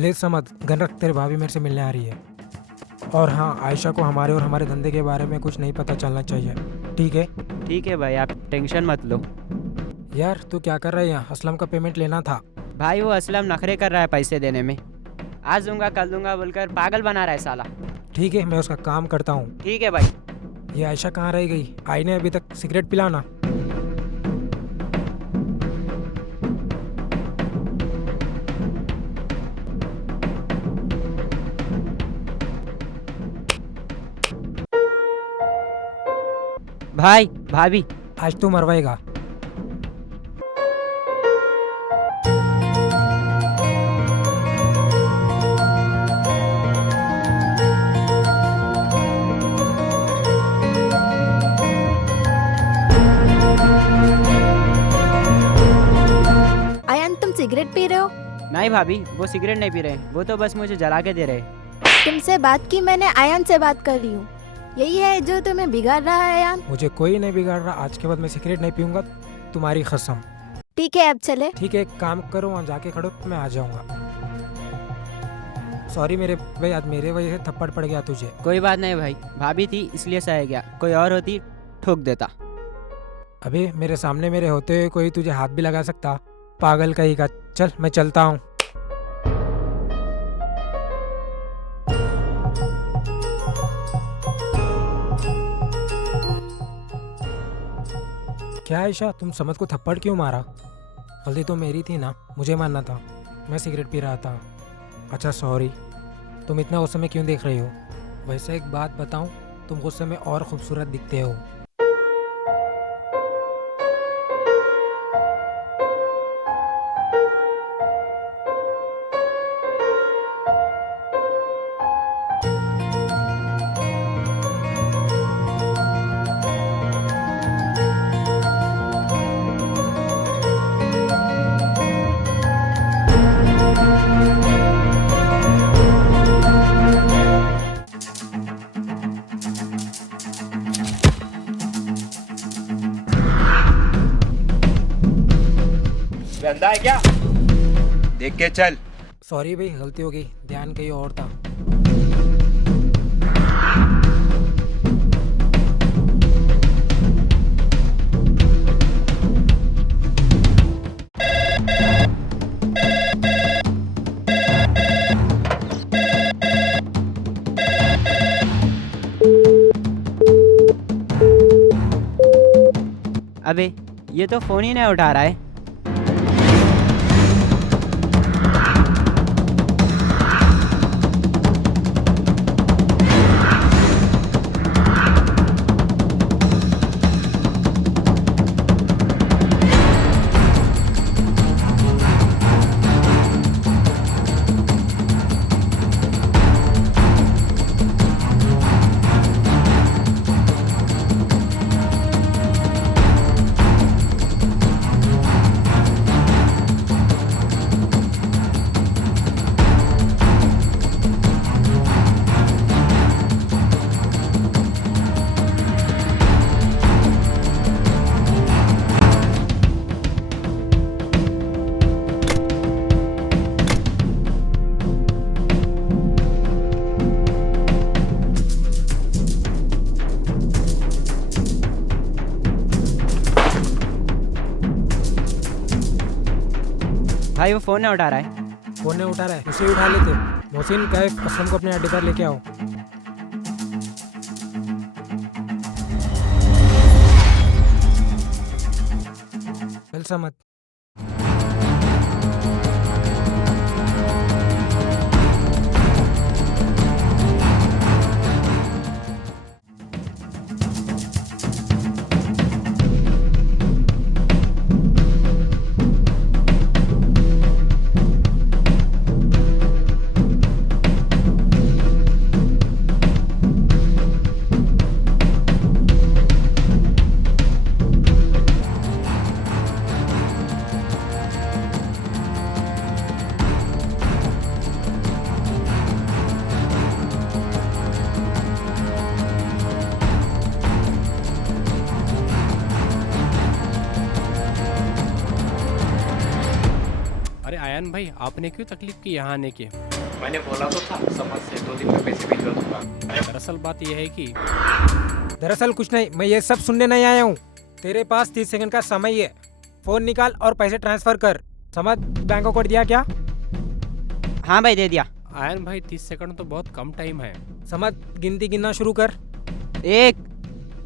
ले समझ, गन रख, तेरे भाभी मेरे से मिलने आ रही है। और हाँ, आयशा को हमारे और हमारे धंधे के बारे में कुछ नहीं पता चलना चाहिए, ठीक है? ठीक है भाई, आप टेंशन मत लो। यार तू क्या कर रहा है यहाँ? असलम का पेमेंट लेना था। भाई वो असलम नखरे कर रहा है पैसे देने में। आज दूंगा कल दूंगा बोलकर पागल बना रहा है साला। ठीक है, मैं उसका काम करता हूँ। ठीक है भाई। ये आयशा कहाँ रह गई? आई ने अभी तक सिगरेट पिलाना। भाई भाभी। आज तू मरवाएगा। आयन, तुम सिगरेट पी रहे हो? नहीं भाभी, वो सिगरेट नहीं पी रहे, वो तो बस मुझे जला के दे रहे। तुमसे बात की मैंने, आयन से बात कर रही हूँ। यही है जो तुम्हें बिगाड़ रहा है आयन? मुझे कोई नहीं बिगाड़ रहा, आज के बाद मैं सिगरेट नहीं पीऊंगा, तुम्हारी कसम। ठीक है, अब चले। ठीक है, एक काम करो, वहाँ जाके खड़ो, मैं आ जाऊंगा। सॉरी मेरे भाई, आज मेरे वजह से थप्पड़ पड़ गया तुझे। कोई बात नहीं भाई, भाभी थी इसलिए सह गया, कोई और होती ठोक देता। अबे मेरे सामने मेरे होते हुए कोई तुझे हाथ भी लगा सकता? पागल कहीं का। चल मैं चलता हूँ। क्या आयशा, तुम समझ को थप्पड़ क्यों मारा? गलती तो मेरी थी ना, मुझे मानना था। मैं सिगरेट पी रहा था। अच्छा सॉरी। तुम इतना गुस्से में क्यों देख रही हो? वैसे एक बात बताऊं, तुम गुस्से में और खूबसूरत दिखते हो। अंधा है क्या? देख के चल। सॉरी भाई, गलती हो गई, ध्यान कहीं और था। अबे ये तो फोन ही नहीं उठा रहा है। भाई वो फोन नहीं उठा रहा है। फोन नहीं उठा रहा है, उसे ही उठा लेते। मोहसिन, कैफ असलम को अपने अड्डे पर लेके आओ। चल समझ। आयन भाई, आपने क्यों तकलीफ की यहाँ आने की? मैंने बोला तो था समझ से 2 दिन में पैसे भिजवा दूंगा। दरअसल बात यह है कि दरअसल कुछ नहीं, मैं ये सब सुनने नहीं आया हूँ। तेरे पास 30 सेकंड का समय है। फोन निकाल और पैसे ट्रांसफर कर। समझ? बैंक अकाउंट दिया क्या? हाँ भाई, दे दिया। आयन भाई 30 सेकंड तो बहुत कम टाइम है। समझ? गिनती गिनना शुरू कर। 1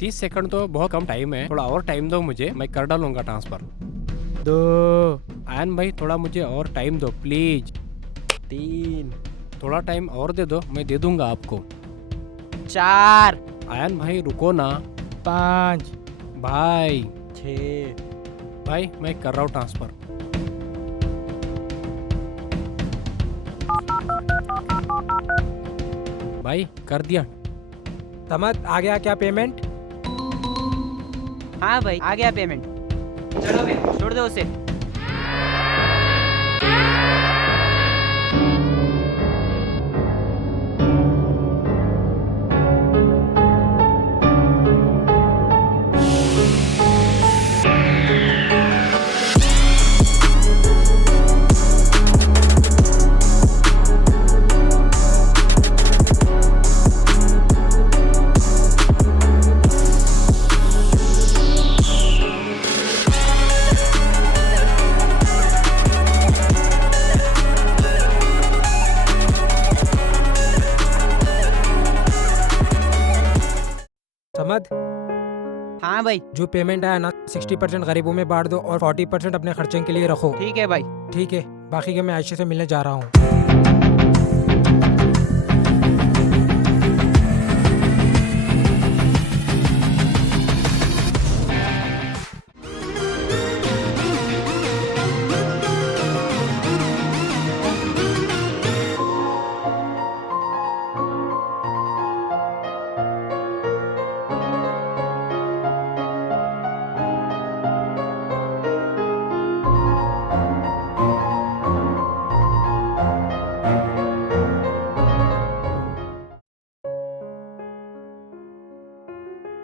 30 सेकंड तो बहुत कम टाइम है, थोड़ा और टाइम दो मुझे, मैं कर डालूंगा ट्रांसफर। 2 आयन भाई थोड़ा मुझे और टाइम दो प्लीज। 3 थोड़ा टाइम और दे दो, मैं दे दूंगा आपको। 4 आयन भाई रुको ना 5 भाई। 6 भाई मैं कर रहा हूँ ट्रांसफर। भाई कर दिया। समझ? आ गया क्या पेमेंट? हाँ भाई, आ गया पेमेंट। चलो भाई, छोड़ दो उसे। समझ? हाँ भाई, जो पेमेंट आया ना 60% गरीबों में बांट दो और 40% अपने खर्चे के लिए रखो। ठीक है भाई। ठीक है, बाकी के मैं आयशा से मिलने जा रहा हूँ।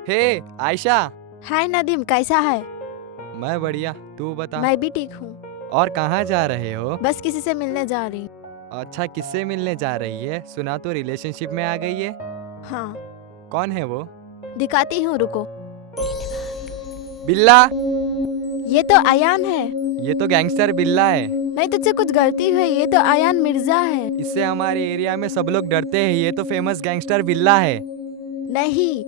हे आयशा। हाय नदीम, कैसा है? मैं बढ़िया, तू बता। मैं भी ठीक हूँ। और कहाँ जा रहे हो? बस किसी से मिलने जा रही। अच्छा, किससे मिलने जा रही है? सुना तो रिलेशनशिप में आ गई है। हाँ, कौन है वो? दिखाती हूँ, रुको। बिल्ला। ये तो अयान है। ये तो गैंगस्टर बिल्ला है। नहीं, तुझसे कुछ गलती हुई। ये तो अयान मिर्जा है। इससे हमारे एरिया में सब लोग डरते हैं। ये तो फेमस गैंगस्टर बिल्ला है। नहीं।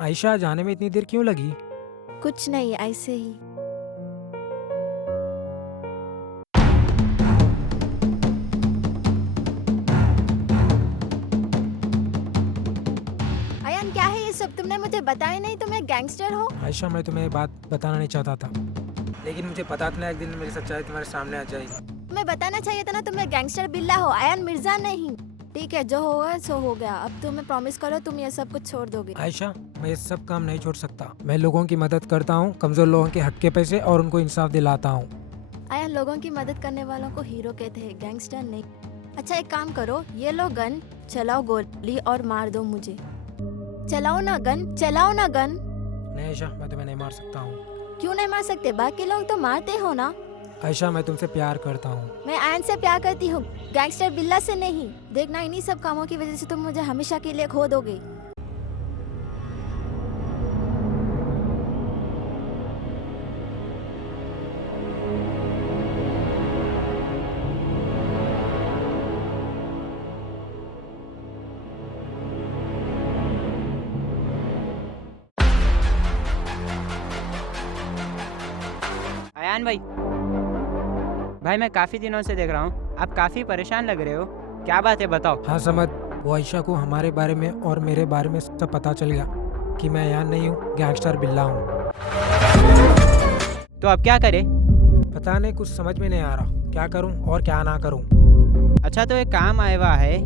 आयशा, जाने में इतनी देर क्यों लगी? कुछ नहीं, ऐसे ही। अयान, क्या है ये सब? तुमने मुझे बताया नहीं तुम एक गैंगस्टर हो। आयशा, मैं तुम्हें ये बात बताना नहीं चाहता था, लेकिन मुझे पता था ना एक दिन मेरी सच्चाई तुम्हारे सामने आ जाएगी। तुम्हें बताना चाहिए था ना तुम एक गैंगस्टर बिल्ला हो, अयान मिर्जा नहीं। ठीक है, जो होगा सो हो गया। अब तुम्हें प्रॉमिस करो तुम ये सब कुछ छोड़ दोगे। आयशा, मैं ये सब काम नहीं छोड़ सकता। मैं लोगों की मदद करता हूँ, कमजोर लोगों के हक के पैसे और उनको इंसाफ दिलाता हूँ। अयान, लोगों की मदद करने वालों को हीरो कहते हैं, गैंगस्टर नहीं। अच्छा, एक काम करो, ये लो गन, चलाओ गोली और मार दो मुझे। चलाओ ना गन, चलाओ ना गन। नहीं आयशा, मैं तुम्हें नहीं मार सकता हूँ। क्यों नहीं मार सकते? बाकी लोग तो मारते हो ना। आयशा, मैं तुमसे प्यार करता हूँ। मैं अयान से प्यार करती हूँ, गैंगस्टर बिल्ला से नहीं। देखना, इन्हीं सब कामों की वजह से तुम मुझे हमेशा के लिए खो दोगे। अयान भाई, भाई मैं काफी दिनों से देख रहा हूँ, आप काफी परेशान लग रहे हो। क्या बात है, बताओ। हाँ समझ, वो आयशा को हमारे बारे में और मेरे बारे में सब पता चल गया कि मैं अयान नहीं हूँ, गैंगस्टर बिल्ला हूँ। तो अब क्या करे? पता नहीं, कुछ समझ में नहीं आ रहा क्या करूं और क्या ना करूं। अच्छा तो एक काम आया हुआ है,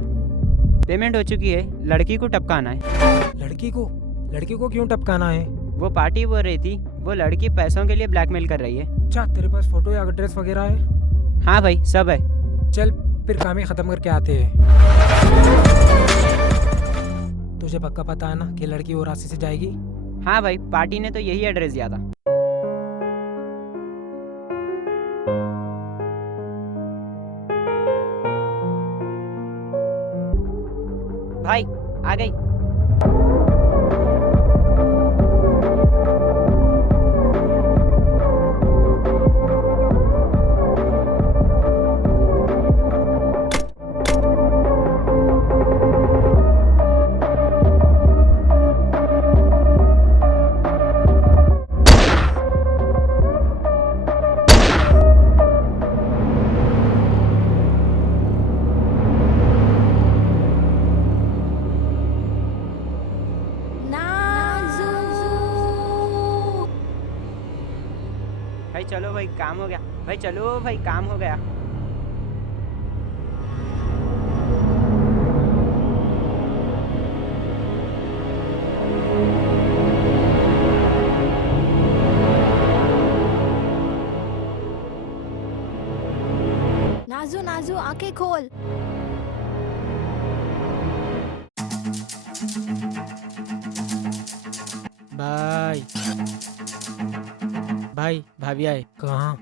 पेमेंट हो चुकी है, लड़की को टपकाना है। लड़की को क्यों टपकाना है? वो पार्टी बोल रही थी, वो लड़की पैसों के लिए ब्लैकमेल कर रही है। अच्छा, तेरे पास फोटो या एड्रेस वगैरह है? हाँ भाई, सब है। चल फिर काम ही खत्म करके आते हैं। तुझे पक्का पता है ना कि लड़की वो रास्ते से जाएगी? हाँ भाई, पार्टी ने तो यही एड्रेस दिया था। भाई आ गई। नाज़ू। भाई चलो भाई, काम हो गया। भाई चलो भाई, काम हो गया। नाज़ू नाज़ू आंखें खोल। भाई भाई भाभी आए। कहाँ?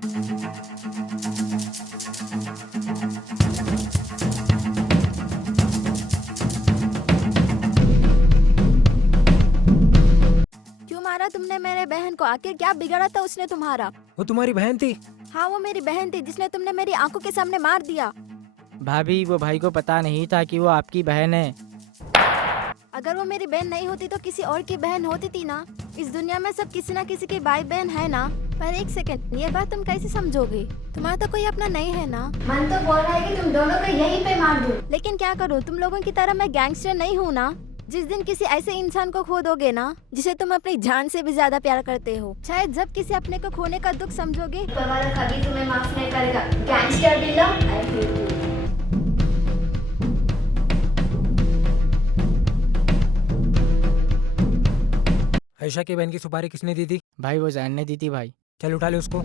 क्यों मारा तुमने मेरे बहन को? आखिर क्या बिगड़ा था उसने तुम्हारा? वो तुम्हारी बहन थी? हाँ, वो मेरी बहन थी जिसने तुमने मेरी आंखों के सामने मार दिया। भाभी वो भाई को पता नहीं था कि वो आपकी बहन है। अगर वो मेरी बहन नहीं होती तो किसी और की बहन होती थी ना। इस दुनिया में सब किसी ना किसी की भाई बहन है ना। पर एक सेकंड, ये बात तुम कैसे समझोगे? तुम्हारा तो कोई अपना नहीं है ना। मन तो बोल रहा है कि तुम दोनों को यहीं पे मार दूं। लेकिन क्या करूं, तुम लोगों की तरह मैं गैंगस्टर नहीं हूँ ना। जिस दिन किसी ऐसे इंसान को खो दोगे ना जिसे तुम अपनी जान से भी ज्यादा प्यार करते हो, शायद जब किसी अपने को खोने का दुख समझोगे, तुम्हारा कभी तुम्हें माफ नहीं करेगा। गैंगस्टर बिल्ला, I hate you। आयशा की बहन की सुपारी किसने दी थी? भाई वो जान ने दी थी भाई। चल उठा ले उसको।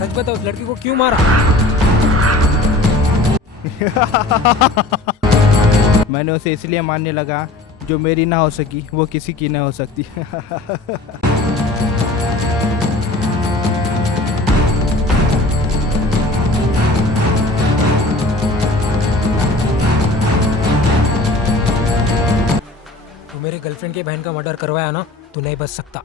सच बता, उस लड़की को क्यों मारा? मैंने उसे इसलिए मारने लगा, जो मेरी ना हो सकी वो किसी की ना हो सकती। गर्लफ्रेंड की बहन का मर्डर करवाया ना, तू नहीं बच सकता।